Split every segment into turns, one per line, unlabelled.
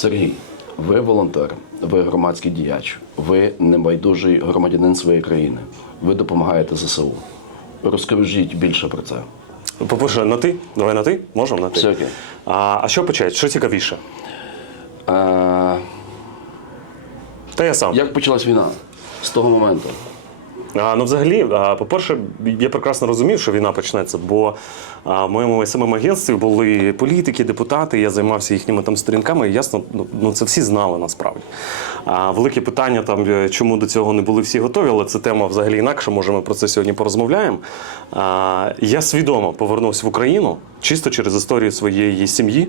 Сергій, ви волонтер, ви громадський діяч, ви небайдужий громадянин своєї країни. Ви допомагаєте ЗСУ. Розкажіть більше про це.
По-перше, на ти? Давай на ти? Можемо на ти?
Все окей.
А, а що почати? Що цікавіше?
Е,
Та я сам.
як почалась війна з того моменту?
А, ну, взагалі, по-перше, я прекрасно розумів, що війна почнеться, бо в моєму самому агентстві були політики, депутати, я займався їхніми там сторінками, і ясно, ну, ну це всі знали насправді. Велике питання, там, е, чому до цього не були всі готові, але це тема взагалі інакша, може ми про це сьогодні порозмовляємо. Я свідомо повернувся в Україну чисто через історію своєї сім'ї.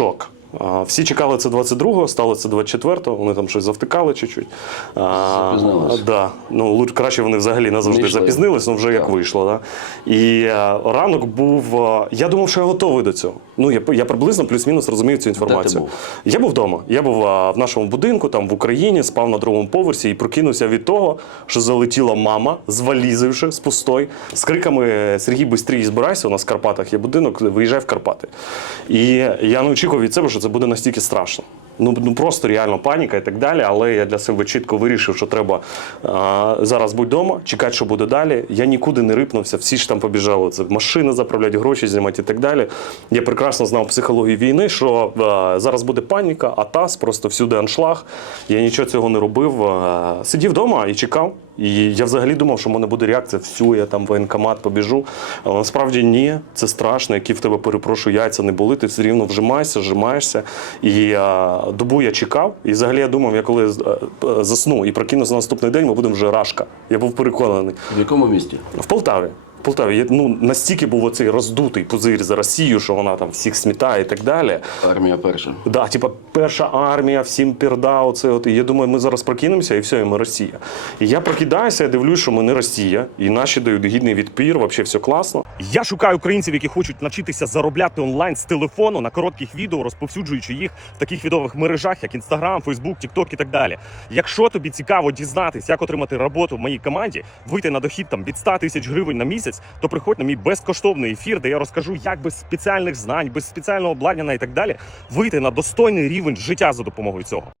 шок. Всі чекали це 22-го, стало це 24-го, вони там щось завтикали чуть-чуть. Да. Ну, лучше, краще вони взагалі назавжди запізнились, ну вже як вийшло. Да? І е, ранок був. е, я думав, що я готовий до цього. Ну, я, я приблизно плюс-мінус розумію цю інформацію.
був?
Я був вдома. Я був а, в нашому будинку, там в Україні, спав на другому поверсі і прокинувся від того, що залетіла мама з валізою з пустой, з криками Сергій, бистрій збирайся. У нас в Карпатах є будинок, виїжджай в Карпати. І я не очікував від себе, що це буде настільки страшно. Ну, ну просто реально паніка і так далі. Але я для себе чітко вирішив, що треба а, зараз бути вдома, чекати, що буде далі. Я нікуди не рипнувся, всі ж там побіжали. Це машини заправляти, гроші знімати і так далі. Я прекрасно знав психологію війни, що а, зараз буде паніка, атас, просто всюди аншлаг. Я нічого цього не робив. А, сидів вдома і чекав. І я взагалі думав, що в мене буде реакція, всю, я там в воєнкомат побіжу. Але насправді ні, це страшно, які в тебе перепрошую, яйця не були, ти все рівно вжимаєшся, вжимаєшся. І а, добу я чекав. І взагалі я думав, я коли е, е, засну і прокинуся на наступний день, ми будемо вже рашка. Я був переконаний.
В якому місті?
В Полтаві. Полтаві я, ну, настільки був оцей роздутий пузир за Росію, що вона там всіх смітає і так далі.
Армія перша.
Да, типа перша армія, всім пірда. Оце от. І я думаю, ми зараз прокинемося, і все, і ми Росія. І я прокидаюся, я дивлюсь, що ми не Росія, і наші дають гідний відпір, взагалі все класно.
Я шукаю українців, які хочуть навчитися заробляти онлайн з телефону на коротких відео, розповсюджуючи їх в таких відових мережах, як Instagram, Facebook, TikTok і так далі. Якщо тобі цікаво дізнатись, як отримати роботу в моїй команді, вийти на дохід там від 100 тисяч гривень на місяць, то приходь на мій безкоштовний ефір, де я розкажу, як без спеціальних знань, без спеціального обладнання і так далі вийти на достойний рівень життя за допомогою цього.